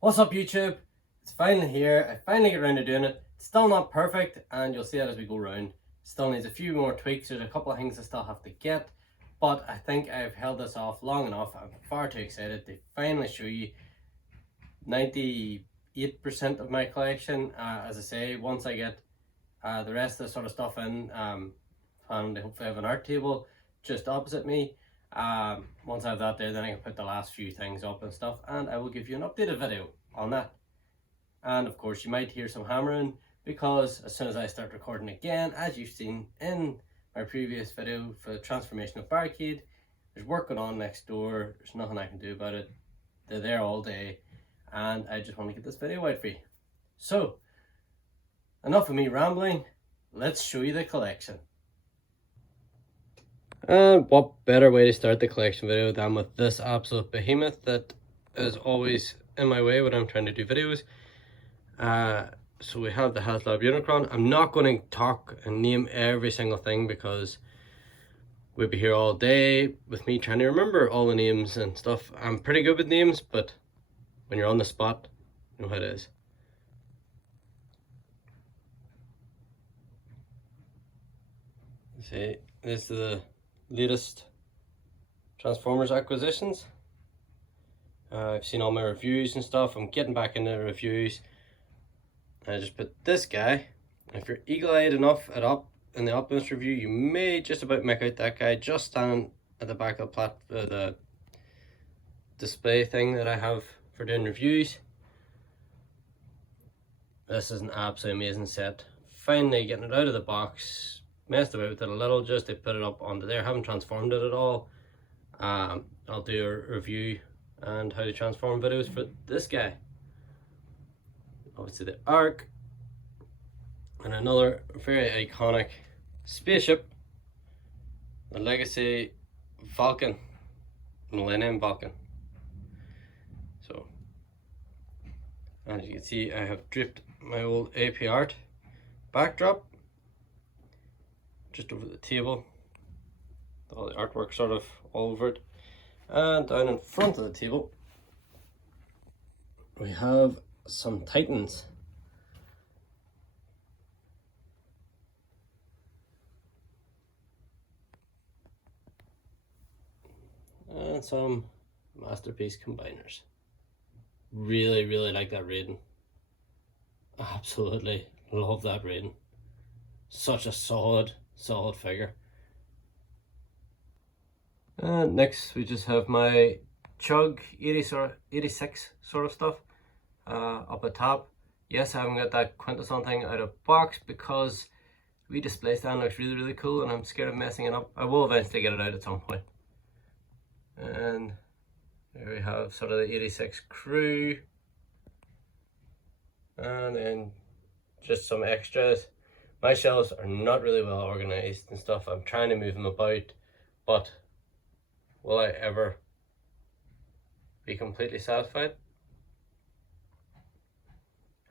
What's up, YouTube? It's finally here. I finally get around to doing it. It's still not perfect, and you'll see that as we go around. Still needs a few more tweaks. There's a couple of things I still have to get, but I think I've held this off long enough. I'm far too excited to finally show you 98% of my collection. As I say, once I get the rest of the sort of stuff in, planning to hopefully have an art table just opposite me. Once I have that there, then I can put the last few things up and stuff, and I will give you an updated video on that. And of course you might hear some hammering, because as soon as I start recording again, as you've seen in my previous video for the transformation of Barricade, there's work going on next door. There's nothing I can do about it. They're there all day, and I just want to get this video out for you. So enough of me rambling, let's show you the collection. And what better way to start the collection video than with this absolute behemoth that is always in my way when I'm trying to do videos. So we have the HasLab Unicron. I'm not going to talk and name every single thing, because we'll be here all day with me trying to remember all the names and stuff. I'm pretty good with names, but when you're on the spot, you know how it is. See, this is the latest Transformers acquisitions. I've seen all my reviews and stuff. I'm getting back into reviews. I just put this guy. If you're eagle-eyed enough in the Optimus review, you may just about make out that guy just standing at the back of the display thing that I have for doing reviews. This is an absolutely amazing set. Finally getting it out of the box. Messed about with it a little just to put it up onto there. Haven't transformed it at all. I'll do a review and how to transform videos for this guy. Obviously the Ark, and another very iconic spaceship, the Legacy Falcon, Millennium Falcon. So, as you can see, I have dripped my old AP art backdrop just over the table, all the artwork sort of all over it, and down in front of the table we have some Titans. And some Masterpiece Combiners. Really like that rating. Absolutely love that rating. Such a solid figure. And next we just have my Chug 86 sort of stuff up at top. Yes, I haven't got that Quintesson thing out of box because the display stand looks really cool, and I'm scared of messing it up. I will eventually get it out at some point. And there we have sort of the 86 crew, and then just some extras. My shelves are not really well organized and stuff. I'm trying to move them about, but will I ever be completely satisfied?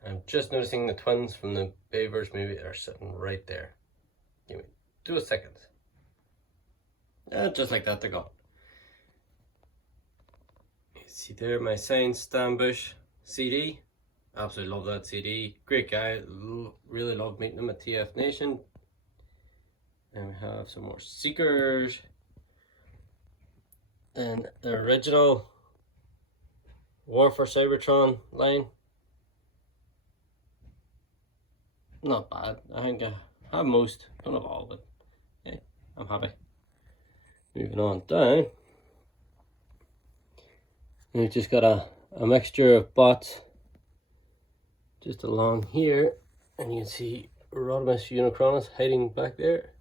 I'm just noticing the twins from the Bayverse movie are sitting right there. Give me 2 seconds. And just like that, they're gone. You see there my Science Stambush CD. Absolutely love that CD. Great guy. Really love meeting him at TF Nation. And we have some more Seekers. And the original War for Cybertron line. Not bad. I think I have most, don't have all, but yeah, I'm happy. Moving on down. And we've just got a mixture of bots just along here, and you can see Rodimus Unicronus hiding back there.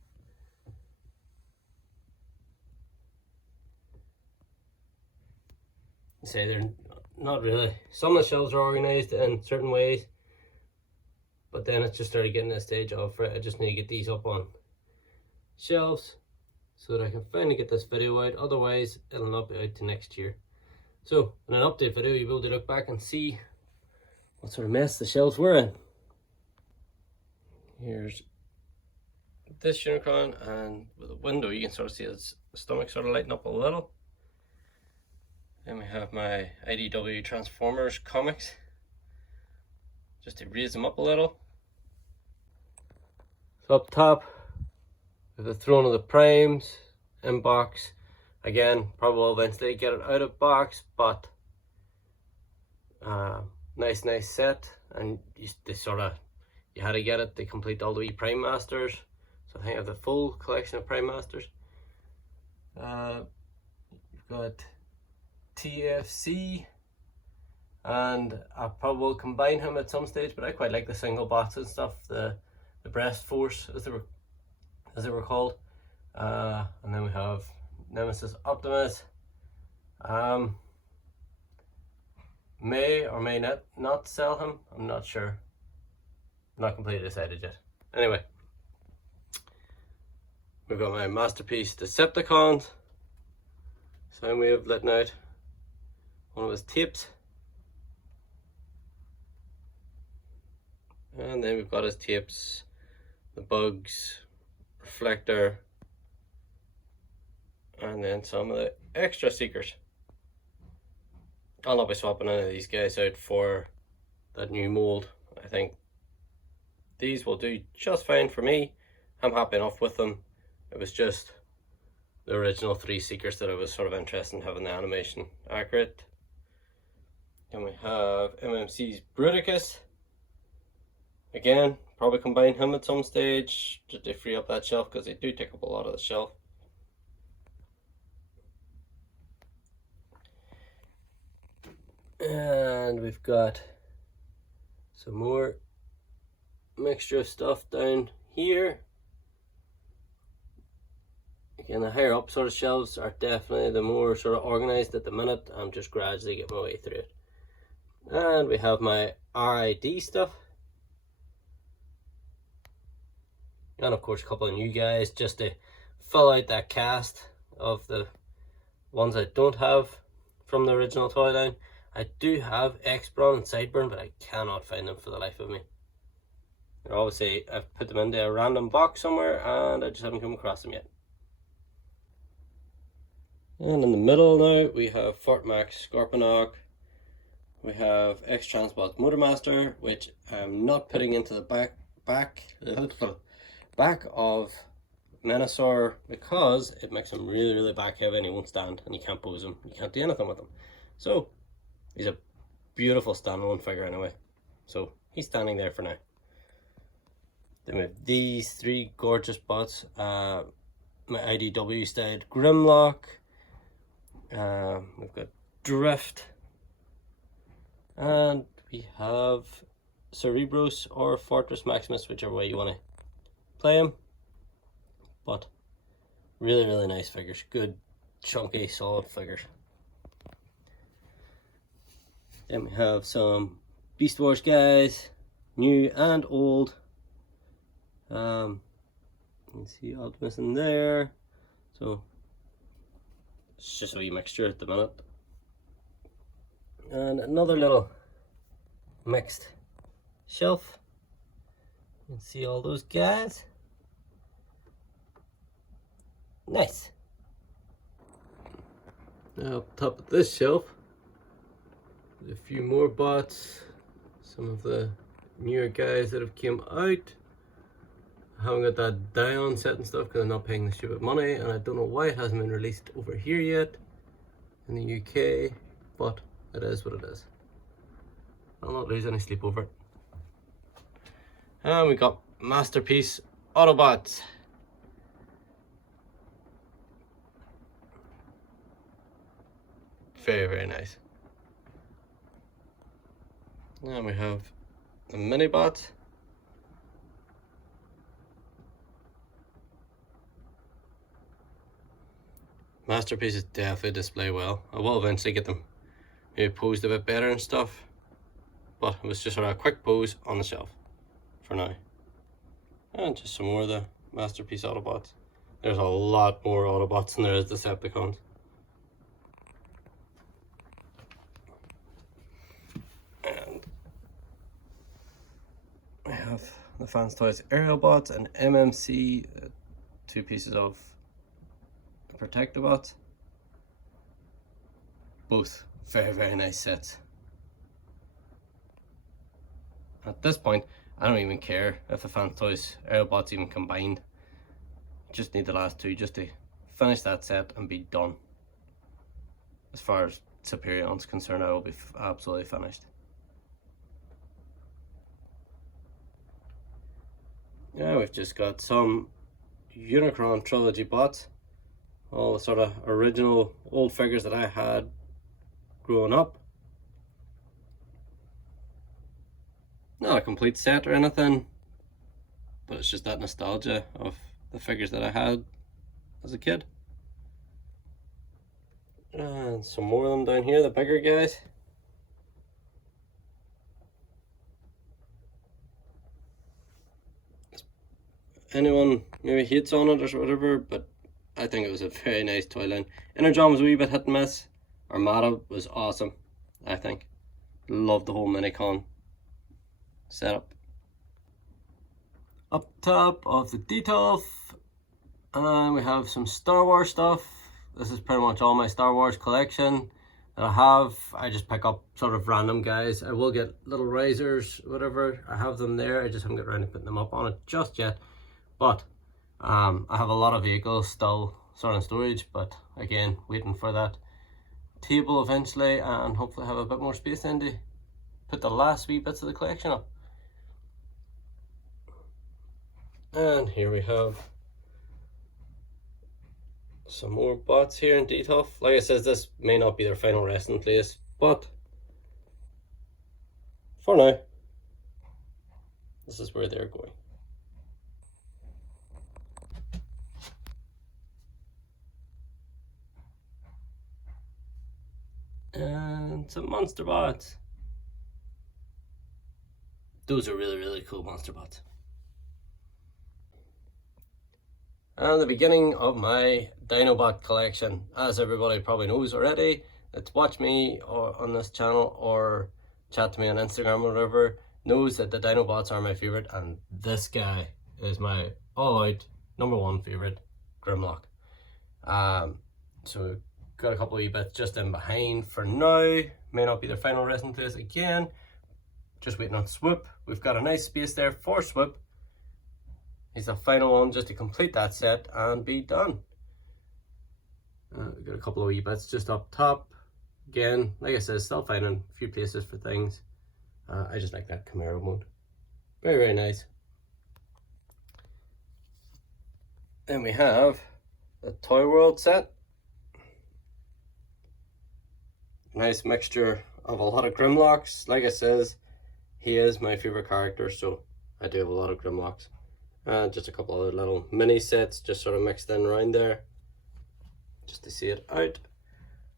Say they're not really. Some of the shelves are organized in certain ways, but then it's just started getting to a stage of, right, I just need to get these up on shelves so that I can finally get this video out. Otherwise it'll not be out to next year. So in an update video you'll be able to look back and see what sort of mess the shelves were in. Here's this Unicron, and with the window you can sort of see its stomach sort of lighten up a little. Then we have my IDW Transformers comics, just to raise them up a little. So up top, we have the Throne of the Primes in box. Again, probably will eventually get it out of box, but nice set. And you had to get it to complete all the wee Prime Masters. So I think I have the full collection of Prime Masters. You've got TFC, and I probably will combine him at some stage, but I quite like the single bots and stuff, the Breast Force as they were called. And then we have Nemesis Optimus. May or may not sell him, I'm not sure. I'm not completely decided yet. Anyway, we've got my masterpiece Decepticons. So we have letting out one of his tapes. And then we've got his tapes, the Bugs, Reflector, and then some of the extra Seekers. I'll not be swapping any of these guys out for that new mold. I think these will do just fine for me. I'm happy enough with them. It was just the original 3 Seekers that I was sort of interested in having the animation accurate. Then we have MMC's Bruticus. Again, probably combine him at some stage just to free up that shelf, because they do take up a lot of the shelf. And we've got some more mixture of stuff down here. Again, the higher up sort of shelves are definitely the more sort of organized at the minute. I'm just gradually getting my way through it. And we have my RID stuff. And of course a couple of new guys just to fill out that cast of the ones I don't have from the original toy line. I do have X-Brawn and Sideburn, but I cannot find them for the life of me. And obviously I've put them into a random box somewhere and I just haven't come across them yet. And in the middle now we have Fort Max Scorponok. We have X-Transbots Motormaster, which I'm not putting into the back of Menasor, because it makes him really back heavy and he won't stand and you can't pose him, you can't do anything with him. So he's a beautiful standalone figure anyway, so he's standing there for now. Then we have these 3 gorgeous bots, my IDW style Grimlock. We've got Drift, and we have Cerebros or Fortress Maximus, whichever way you want to play him. But really nice figures, good chunky solid figures. Then we have some Beast Wars guys, new and old. You can see Optimus in there, so it's just a wee mixture at the minute. And another little mixed shelf. You can see all those guys. Nice. Now up top of this shelf, a few more bots, some of the newer guys that have came out. I haven't got that Dion set and stuff because I'm not paying the stupid money, and I don't know why it hasn't been released over here yet in the UK, but it is what it is. I'll not lose any sleep over it. And we got Masterpiece Autobots. Very nice. And we have the mini bots. Masterpieces definitely display well. I will eventually get them maybe posed a bit better and stuff, but it was just sort of a quick pose on the shelf for now. And just some more of the Masterpiece Autobots. There's a lot more Autobots than there is Decepticons. And I have the Fans Toys Aerial Bots and MMC, 2 pieces of Protectobots. Both very, very nice sets. At this point, I don't even care if the Fan Toys Autobots even combined. Just need the last two just to finish that set and be done. As far as Superion's concerned, I will be absolutely finished. Yeah, we've just got some Unicron Trilogy bots. All the sort of original old figures that I had growing up. Not a complete set or anything, but it's just that nostalgia of the figures that I had as a kid. And some more of them down here, the bigger guys. Anyone maybe hates on it or whatever, but I think it was a very nice toy line. Energon was a wee bit hit and miss. Armada was awesome, I think. Loved the whole Minicon setup. Up top of the detail, and we have some Star Wars stuff. This is pretty much all my Star Wars collection that I have. I just pick up sort of random guys. I will get little risers, whatever. I have them there. I just haven't got around to putting them up on it just yet. But I have a lot of vehicles still sort of in storage, but again, waiting for that table eventually, and hopefully have a bit more space then to put the last wee bits of the collection up. And here we have some more bots here in detail. Like I said, this may not be their final resting place, but for now, this is where they're going. And some monster bots. Those are really, really cool monster bots. And the beginning of my Dinobot collection, as everybody probably knows already, that's watched me on this channel or chat to me on Instagram or whatever, knows that the Dinobots are my favorite, and this guy is my all-out #1 favorite, Grimlock. So got a couple of wee bits just in behind for now. May not be their final resting place again. Just waiting on Swoop. We've got a nice space there for Swoop. He's the final one just to complete that set and be done. We've got a couple of wee bits just up top. Again, like I said, still finding a few places for things. I just like that Camaro mode. Very, very nice. Then we have the Toy World set. Nice mixture of a lot of Grimlocks. Like I says, he is my favorite character, so I do have a lot of Grimlocks. And just a couple other little mini sets just sort of mixed in around there, just to see it out.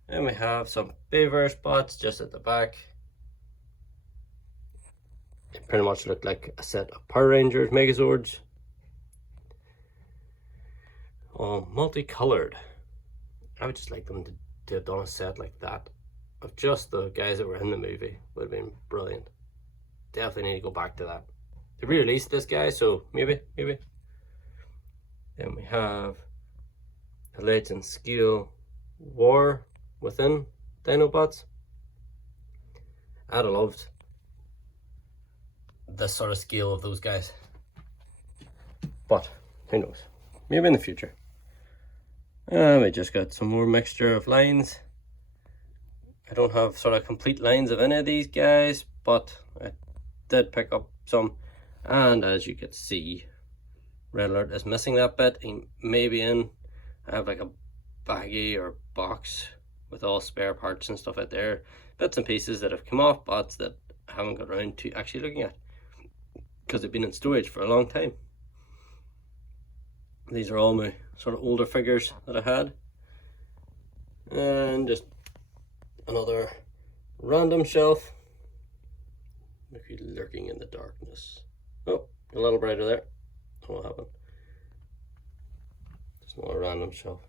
And we have some Bayverse bots just at the back. They pretty much look like a set of Power Rangers Megazords, all multicolored. I would just like them to have done a set like that of just the guys that were in the movie. Would have been brilliant. Definitely need to go back to that. They re-released this guy, so maybe. Then we have the Legend Scale War within Dinobots. I'd have loved this sort of scale of those guys, but who knows, maybe in the future. We just got some more mixture of lines. I don't have sort of complete lines of any of these guys, but I did pick up some, and as you can see, Red Alert is missing that bit. He may be in. I have like a baggie or box with all spare parts and stuff out there, bits and pieces that have come off bots that I haven't got around to actually looking at because they've been in storage for a long time. These are all my sort of older figures that I had, and just another random shelf. Look, he's lurking in the darkness. Oh, a little brighter there. What happened? Just another random shelf.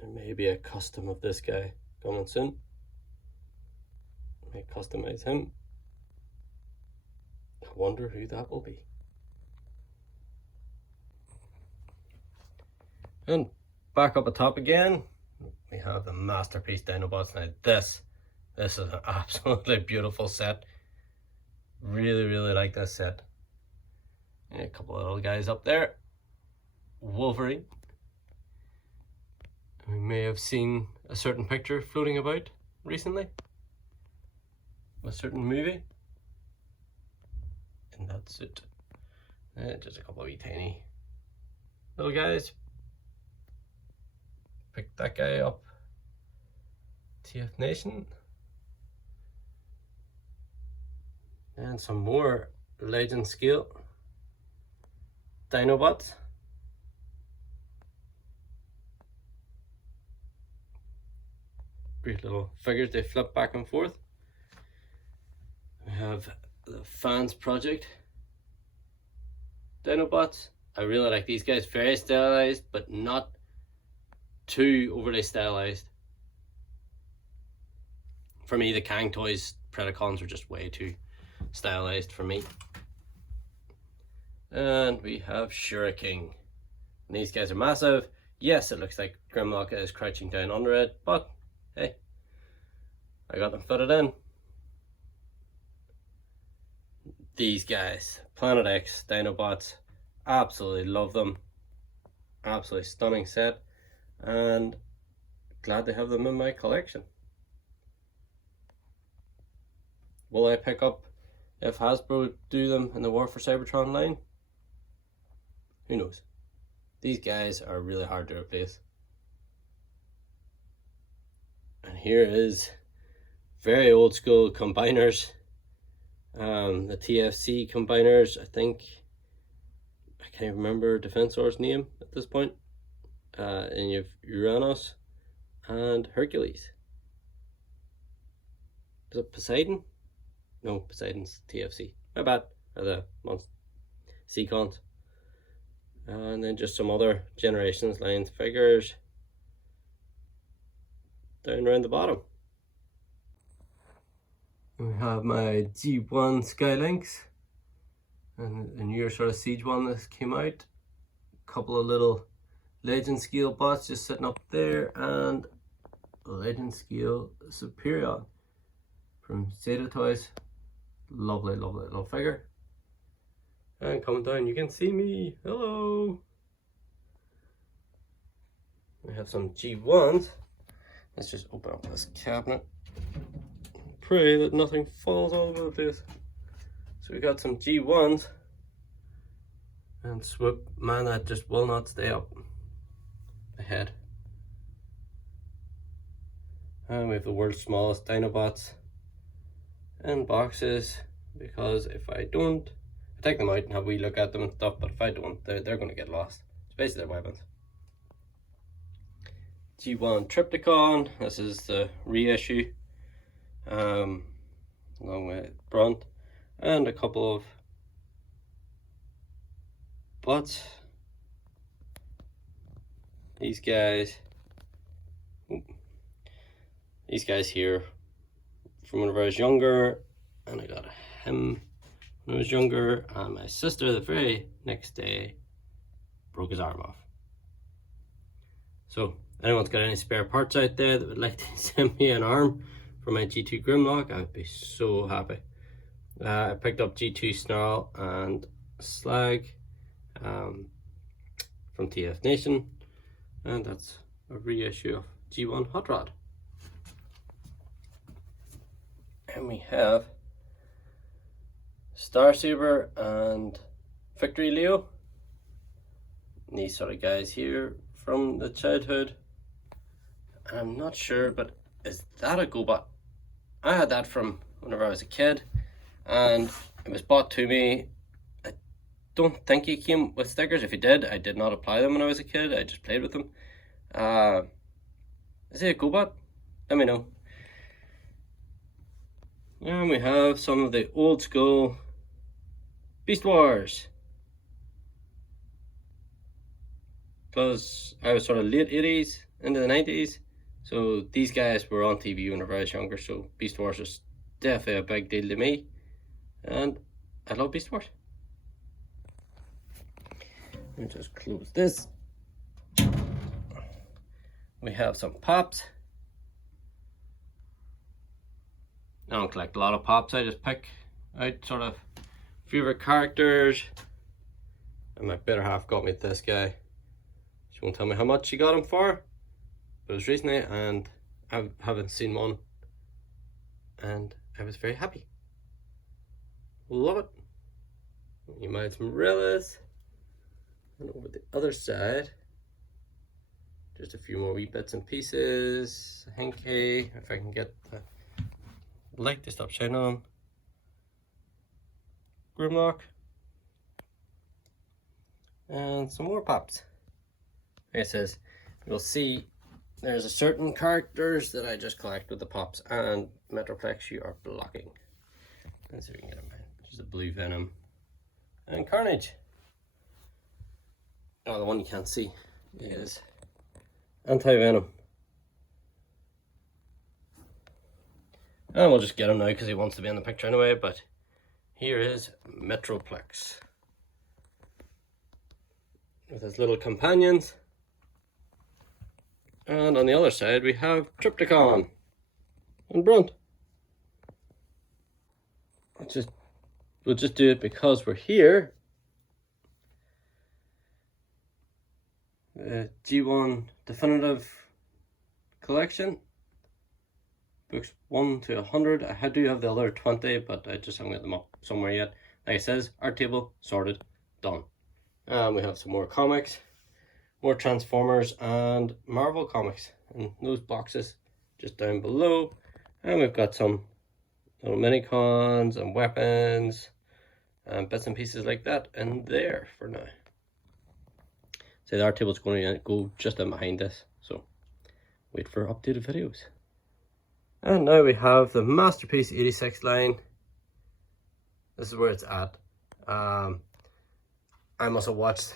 There may be a custom of this guy coming soon. I may customize him. I wonder who that will be. And back up atop again, we have the masterpiece Dinobots. Now this is an absolutely beautiful set. Really like this set. And a couple of little guys up there. Wolverine. We may have seen a certain picture floating about recently. A certain movie. And that's it. Just a couple of wee tiny little guys. Pick that guy up. TF Nation. And some more legend scale Dinobots. Great little figures, they flip back and forth. We have the Fans Project Dinobots. I really like these guys, very stylized, but not too overly stylized. For me, the Kang Toys Predacons are just way too stylized for me. And we have King. And these guys are massive. Yes, it looks like Grimlock is crouching down under it, but hey, I got them fitted in. These guys, Planet X Dinobots, absolutely love them. Absolutely stunning set, and glad to have them in my collection. Will I pick up if Hasbro do them in the War for Cybertron line? Who knows? These guys are really hard to replace. And here is very old school combiners. The TFC combiners, I think, I can't even remember Defensor's name at this point. And you have Uranus and Hercules. Is it Poseidon? No, Poseidon's TFC. My bad. Or the Seacons. And then just some other Generations lines figures down around the bottom. We have my G1 Skylinks and a newer sort of Siege one that came out. A couple of little Legend Scale bots just sitting up there, and a Legend Scale Superior from Zeta Toys. Lovely little figure. And coming down, you can see me. Hello. We have some G1s. Let's just open up this cabinet. Pray that nothing falls all over the place. So we got some G1s. And swoop, man, that just will not stay up. The head. And we have the world's smallest Dinobots in boxes, because if I don't, I take them out and have a wee look at them and stuff, but if I don't, they're going to get lost. It's basically their weapons. G1 Triptychon, this is the reissue, along with Brunt, and a couple of bots. These guys here, from whenever I was younger, and I got him when I was younger, and my sister the very next day broke his arm off. So anyone's got any spare parts out there that would like to send me an arm for my G2 Grimlock, I would be so happy. I picked up G2 Snarl and Slag from TF Nation, and that's a reissue of G1 Hot Rod. And we have Star Saber and Victory Leo. And these sort of guys here from the childhood. And I'm not sure, but is that a GoBot? I had that from whenever I was a kid, and it was bought to me. I don't think he came with stickers. If he did, I did not apply them when I was a kid. I just played with them. Is it a GoBot? Let me know. And we have some of the old school Beast Wars. Because I was sort of late 80s into the 90s, so these guys were on TV whenever I was younger, so Beast Wars was definitely a big deal to me, and I love Beast Wars. Let me just close this. we have some pops. I don't collect a lot of pops, I just pick out sort of favorite characters. And my better half got me this guy. She won't tell me how much she got him for, but it was recently and I haven't seen one, and I was very happy. Love it. You might have some Rillas. And over the other side, just a few more wee bits and pieces. Hinky, if I can get the light to stop shining on. Grimlock. And some more pops. Like it says, you'll see there's a certain characters that I just collect with the pops, and Metroplex you are blocking. Let's see if we can get him in. Just a blue Venom. And Carnage. Oh, the one you can't see is Anti-Venom. And we'll just get him now because he wants to be in the picture anyway, but here is Metroplex. With his little companions. And on the other side we have Decepticon and Brunt. We'll just do it because we're here. G1 Definitive Collection. Books 1 to 100. I do have the other 20, but I just haven't got them up somewhere yet. Like it says, art table, sorted, done. And we have some more comics, more Transformers and Marvel comics in those boxes just down below. And we've got some little mini cons and weapons and bits and pieces like that in there for now. So the art table's going to go just in behind this, so wait for updated videos. And now we have the Masterpiece 86 line. This is where it's at. I must have watched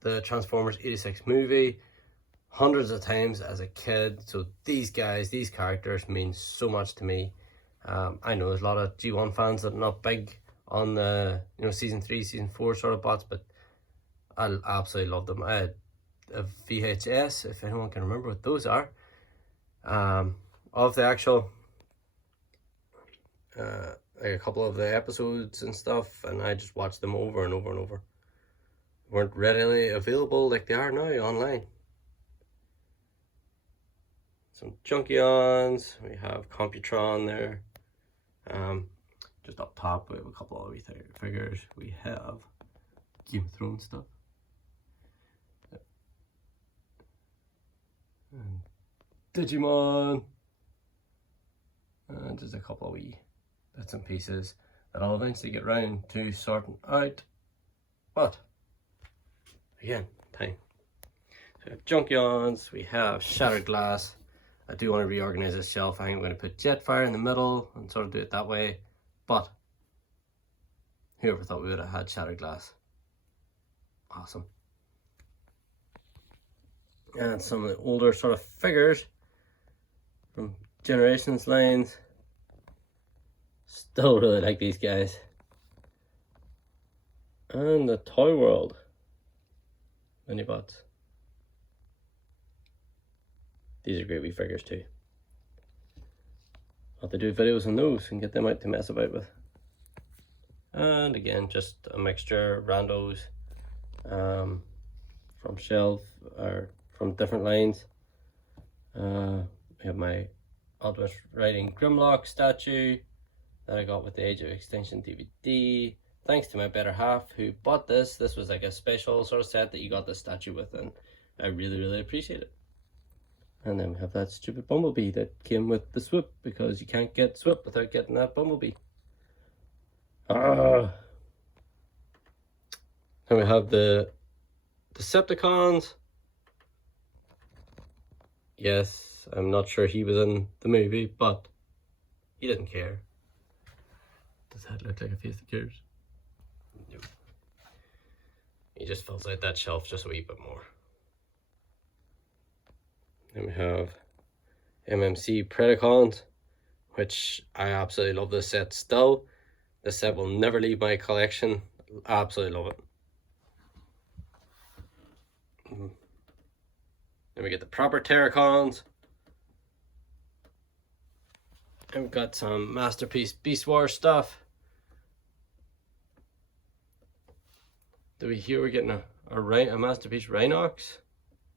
the Transformers 86 movie hundreds of times as a kid, so these guys, these characters mean so much to me. I know there's a lot of G1 fans that are not big on the season 3, season 4 sort of bots, but I absolutely love them. I had a VHS, if anyone can remember what those are, of the actual like a couple of the episodes and stuff, and I just watched them over and over and over. They weren't readily available like they are now online. Some Junkions, we have Computron there. Just up top we have a couple of figures. We have Game of Thrones stuff. And Digimon. And just a couple of wee bits and pieces that I'll eventually get round to sorting out. But again, time. So we have Junkions, we have Shattered Glass. I do want to reorganize this shelf. I think I'm going to put Jetfire in the middle and sort of do it that way. But whoever thought we would have had Shattered Glass? Awesome. And some of the older sort of figures from Generations lines. Still really like these guys. And the Toy World Dinobots. These are great wee figures too. I'll have to do videos on those and get them out to mess about with. And again, just a mixture, randos, from shelf or from different lines. We have my Autobots riding Grimlock statue that I got with the Age of Extinction DVD. Thanks to my better half who bought this. This was like a special sort of set that you got this statue with, and I really appreciate it. And then we have that stupid Bumblebee that came with the Swoop, because you can't get Swoop without getting that Bumblebee. And we have the Decepticons. Yes, I'm not sure he was in the movie, but he didn't care. Does that look like a face that cares? No. He just fills out that shelf just a wee bit more. Then we have MMC Bruticus, which I absolutely love this set still. This set will never leave my collection. Absolutely love it. Then we get the proper Terracons. And we've got some Masterpiece Beast Wars stuff. Do we hear we're getting a Masterpiece Rhinox?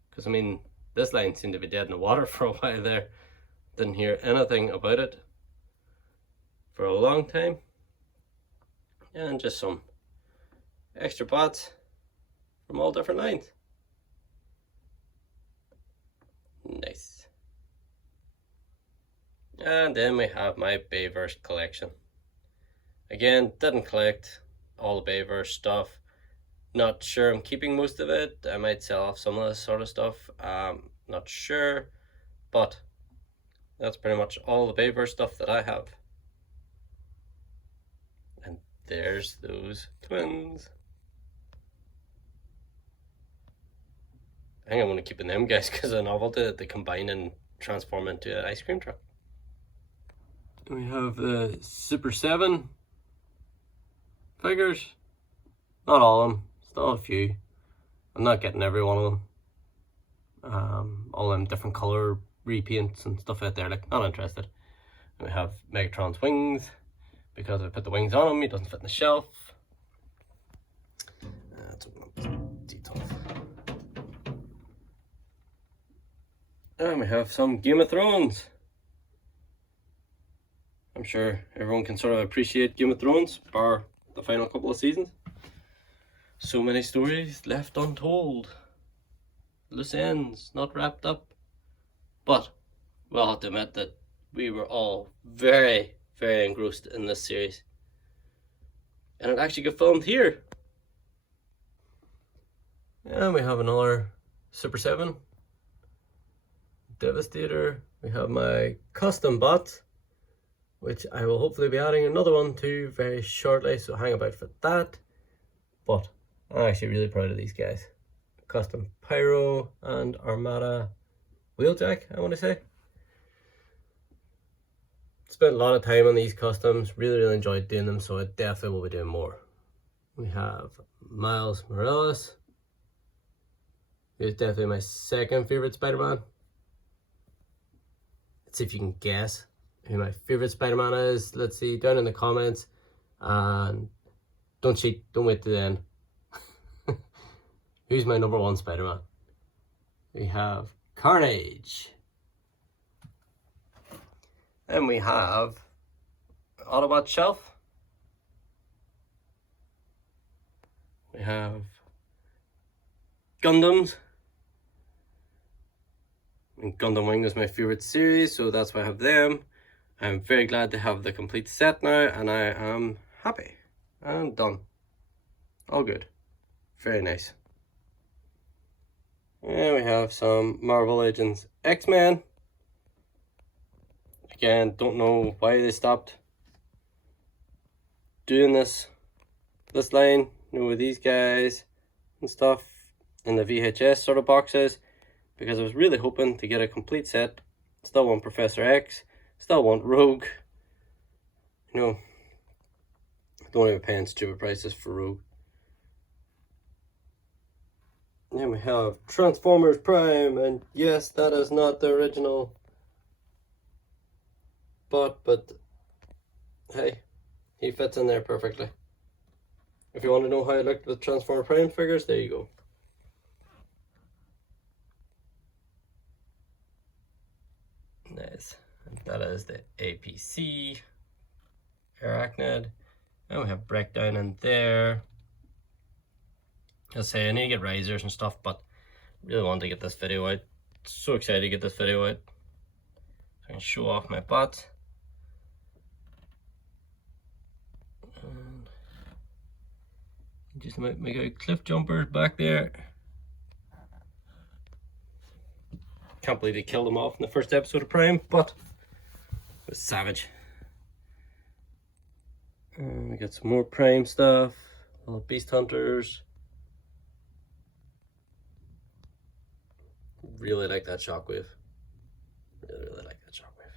Because I mean, this line seemed to be dead in the water for a while there. Didn't hear anything about it for a long time. And just some extra bots from all different lines. Nice. And then we have my Bayverse collection. Again, didn't collect all the Bayverse stuff. Not sure I'm keeping most of it. I might sell off some of this sort of stuff. Not sure. But that's pretty much all the Bayverse stuff that I have. And there's those twins. I think I'm going to keep them guys because they're novel to combine and transform into an ice cream truck. We have the Super 7 figures. Not all of them, still a few. I'm not getting every one of them. All them different colour repaints and stuff out there, like, not interested. And we have Megatron's wings. Because I put the wings on him, he doesn't fit in the shelf. Let's open up this detail. And we have some Game of Thrones. I'm sure everyone can sort of appreciate Game of Thrones, bar the final couple of seasons. So many stories left untold. Loose ends, not wrapped up. But we'll have to admit that we were all very, very engrossed in this series. And it actually got filmed here. And we have another Super 7. Devastator. We have my custom bots, which I will hopefully be adding another one to very shortly, so hang about for that. But I'm actually really proud of these guys. Custom Pyro and Armada Wheeljack, I want to say. Spent a lot of time on these customs, really enjoyed doing them, so I definitely will be doing more. We have Miles Morales. He's definitely my second favourite Spider-Man. Let's see if you can guess who my favourite Spider-Man is. Let's see, down in the comments. And don't cheat, don't wait to the end. Who's my number one Spider-Man? We have Carnage. Then we have Autobot shelf. We have Gundams. And Gundam Wing is my favourite series, so that's why I have them. I'm very glad to have the complete set now, and I am happy. And done. All good. Very nice. And we have some Marvel Legends X-Men. Again, don't know why they stopped doing this line, you know, with these guys and stuff in the VHS sort of boxes, because I was really hoping to get a complete set. Still want Professor X, still want Rogue. You know, don't even paying stupid prices for Rogue. Then we have Transformers Prime, and yes, that is not the original bot, but hey, he fits in there perfectly. If you want to know how it looked with Transformer Prime figures, there you go. Nice. And that is the APC Arachnid. And we have Breakdown in there. I say I need to get risers and stuff, but I really wanted to get this video out. So excited to get this video out. So I can show off my bots. And just might make out cliff jumpers back there. Can't believe they killed him off in the first episode of Prime, but it was savage. And we got some more Prime stuff. All Beast Hunters. Really like that Shockwave. Really like that Shockwave.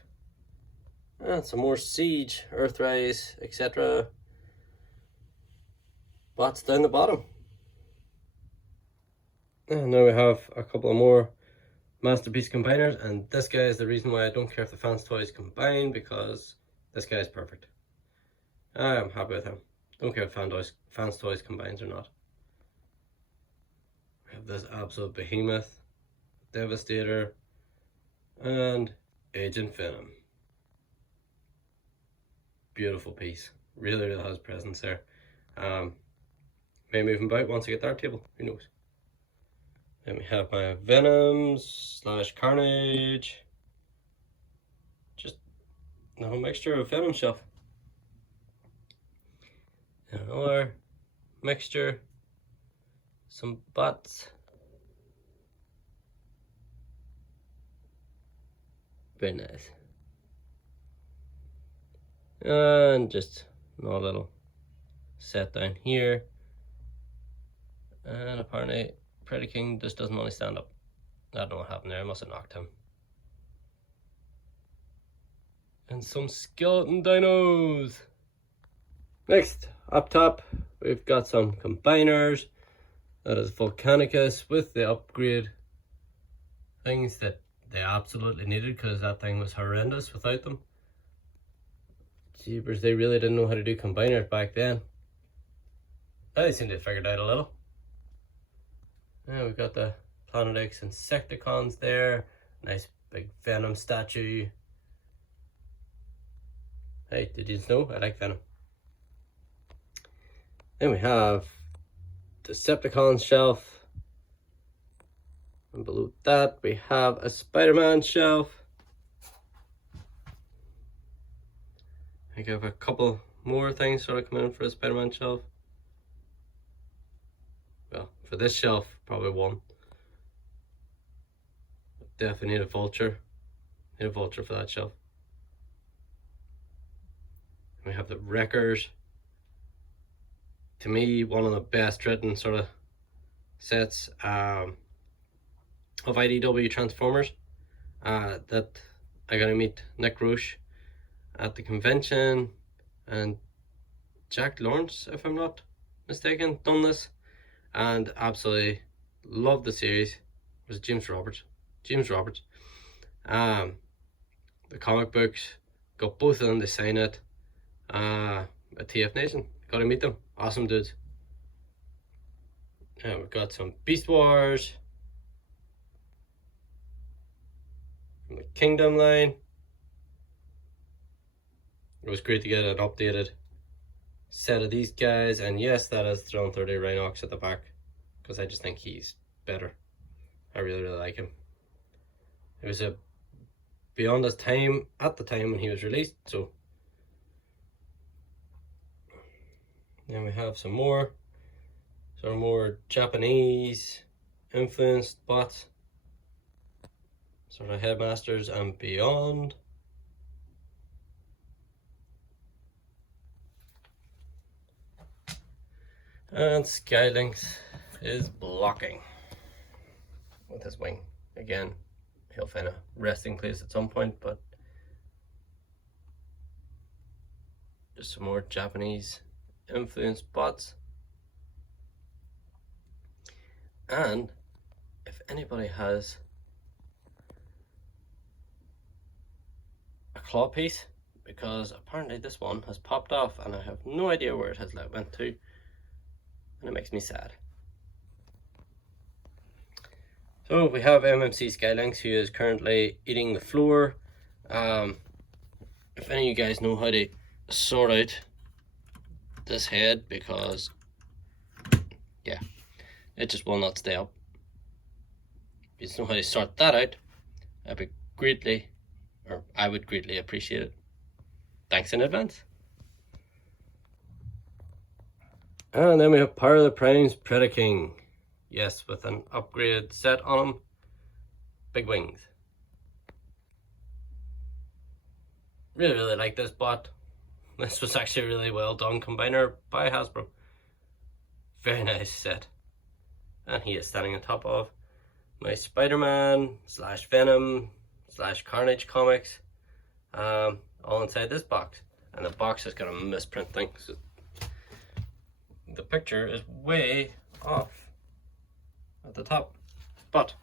And some more Siege, Earthrise, etc. Bots down the bottom. And now we have a couple of more masterpiece combiners, and this guy is the reason why I don't care if the fans toys combine, because this guy is perfect. I am happy with him. Don't care if fans toys combines or not. We have this absolute behemoth, Devastator, and Agent Venom. Beautiful piece. Really, really has presence there. May move him about once I get the art table. Who knows? Then we have my Venoms / Carnage. Just a whole mixture of Venom shelf. And another mixture. Some bots. Very nice. And just another little set down here. And apparently Predaking just doesn't want to stand up. I don't know what happened there, I must have knocked him. And some skeleton dinos. Next, up top, we've got some combiners. That is Volcanicus with the upgrade things that they absolutely needed, because that thing was horrendous without them. Jeepers, they really didn't know how to do combiners back then. Now they seem to have figured out a little. Yeah, we've got the Planet X Insecticons there. Nice big Venom statue. Hey, did you know? I like Venom. Then we have Decepticons shelf. And below that we have a Spider-Man shelf. I think I have a couple more things sort of coming in for a Spider-Man shelf. Well, for this shelf, probably one. Definitely need a vulture. Need a vulture for that shelf. We have the Wreckers. To me, one of the best written sort of sets of IDW Transformers. That I got to meet Nick Roche at the convention, and Jack Lawrence, if I'm not mistaken, done this, and absolutely loved the series. It was James Roberts. The comic books, got both of them to sign it. At TF Nation, got to meet them. Awesome dudes. And we've got some Beast Wars from the Kingdom line. It was great to get an updated set of these guys, and yes, that is Throne 30 Rhinox at the back, because I just think he's better. I really, really like him. It was beyond his time at the time when he was released, so. Then we have some more Japanese influenced bots, sort of Headmasters and beyond. And Skylynx is blocking with his wing. Again, he'll find a resting place at some point, but just some more Japanese influenced bots. And if anybody has a claw piece, because apparently this one has popped off and I have no idea where it has went to, and it makes me sad. So we have MMC Skylynx, who is currently eating the floor. If any of you guys know how to sort out this head, because yeah, it just will not stay up. If you just know how to sort that out, I would greatly appreciate it. Thanks in advance. And then we have Power of the Primes Predaking. Yes, with an upgraded set on him. Big wings. Really, really like this bot. This was actually a really well done combiner by Hasbro. Very nice set. And he is standing on top of my Spider-Man / Venom / Carnage comics. All inside this box. And the box has got a misprint thing. So the picture is way off at the top. But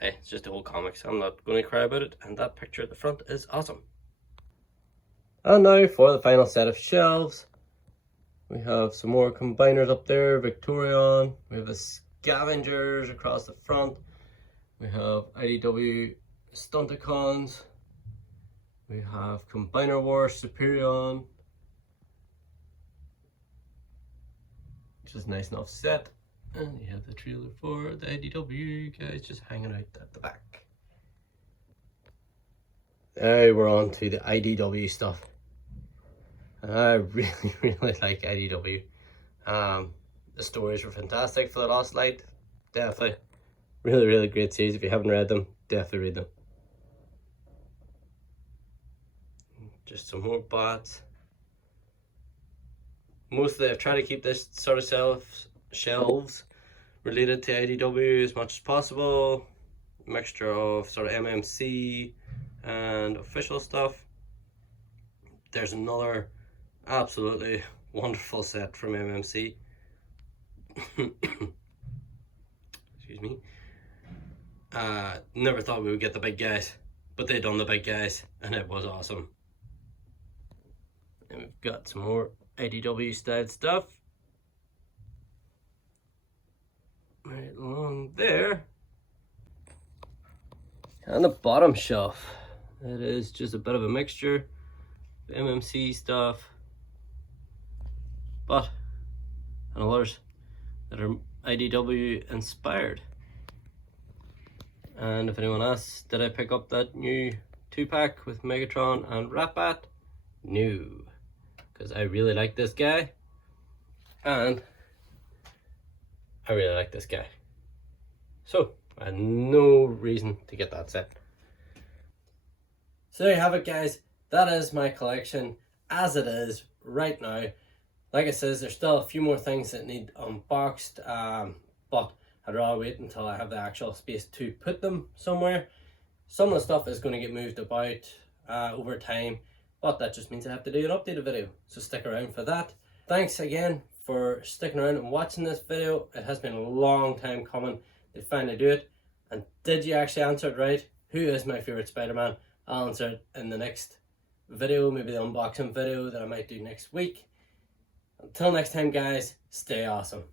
hey, it's just the whole comics. I'm not going to cry about it, and that picture at the front is awesome. And now for the final set of shelves. We have some more combiners up there, Victorion. We have the Scavengers across the front. We have IDW Stunticons. We have Combiner Wars Superion, which is a nice enough set. And you have the trailer for the IDW guys just hanging out at the back. Now we're on to the IDW stuff. I really like IDW. The stories were fantastic for the Lost Light. Definitely. Really great series. If you haven't read them, definitely read them. Just some more bots. Mostly I've tried to keep this sort of shelves related to IDW as much as possible. A mixture of sort of MMC and official stuff. There's another absolutely wonderful set from MMC. Excuse me. Never thought we would get the big guys, but they done the big guys, and it was awesome. And we've got some more IDW style stuff right along there. On the bottom shelf, it is just a bit of a mixture of MMC stuff, and others that are IDW inspired. And if anyone asks, did I pick up that new 2-pack with Megatron and Rat-Bat? No, because I really like this guy, and I really like this guy. So I had no reason to get that set. So there you have it, guys. That is my collection as it is right now. Like I said, there's still a few more things that need unboxed, but I'd rather wait until I have the actual space to put them somewhere. Some of the stuff is going to get moved about over time, but that just means I have to do an updated video, so stick around for that. Thanks again for sticking around and watching this video. It has been a long time coming to finally do it. And did you actually answer it right? Who is my favourite Spider-Man? I'll answer it in the next video, maybe the unboxing video that I might do next week. Until next time, guys, stay awesome.